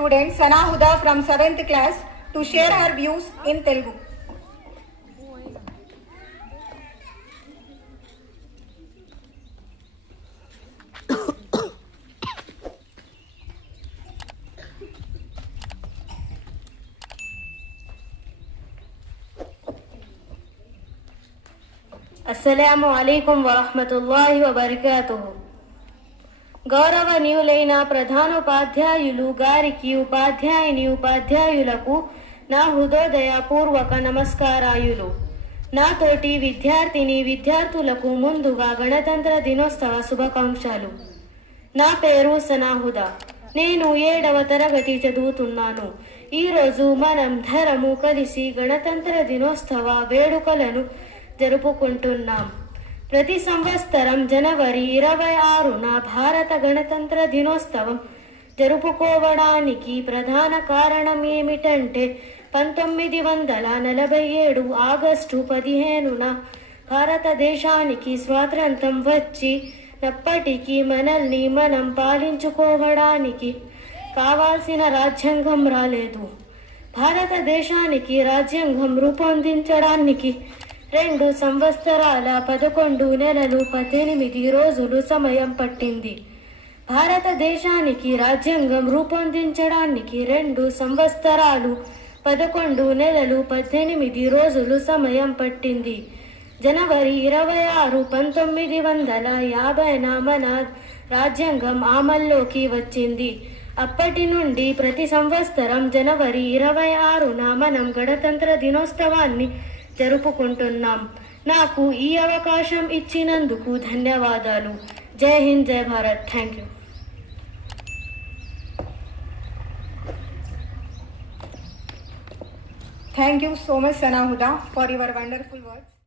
Student Sana Huda from 7th class to share her views in Telugu. అస్సలాము అలైకుం వరహ్మతుల్లాహి వబరకాతుహు. గౌరవనీయులైన ప్రధానోపాధ్యాయులు గారికి, ఉపాధ్యాయుని ఉపాధ్యాయులకు నా హృదయపూర్వక నమస్కారాయులు. నాతోటి విద్యార్థిని విద్యార్థులకు ముందుగా గణతంత్ర దినోత్సవ శుభాకాంక్షలు. నా పేరు సనాహుదా. నేను 7వ తరగతి చదువుతున్నాను. ఈరోజు మనం ధరము కలిసి గణతంత్ర దినోత్సవ వేడుకలను జరుపుకుంటున్నాం. ప్రతి సంవత్సరం జనవరి 26న భారత గణతంత్ర దినోత్సవం జరుపుకోవడానికి ప్రధాన కారణం ఏమిటంటే 1947 ఆగస్టు 15న భారతదేశానికి స్వాతంత్రం వచ్చినప్పటికీ మనల్ని మనం పాలించుకోవడానికి కావాల్సిన రాజ్యాంగం రాలేదు. భారతదేశానికి రాజ్యాంగం రూపొందించడానికి 2 సంవత్సరాల 11 నెలలు 18 రోజులు సమయం పట్టింది. భారతదేశానికి రాజ్యాంగం రూపొందించడానికి 2 సంవత్సరాలు 11 నెలలు 18 రోజులు సమయం పట్టింది. జనవరి 26, 1950న మన రాజ్యాంగం అమల్లోకి వచ్చింది. అప్పటి నుండి ప్రతి సంవత్సరం జనవరి 26న మనం గణతంత్ర దినోత్సవాన్ని జరుపుకుంటున్నాం. నాకు ఈ అవకాశం ఇచ్చినందుకు ధన్యవాదాలు. జై హింద్, జై Bharat. Thank you. Thank you so much, Sana Huda, for your wonderful words.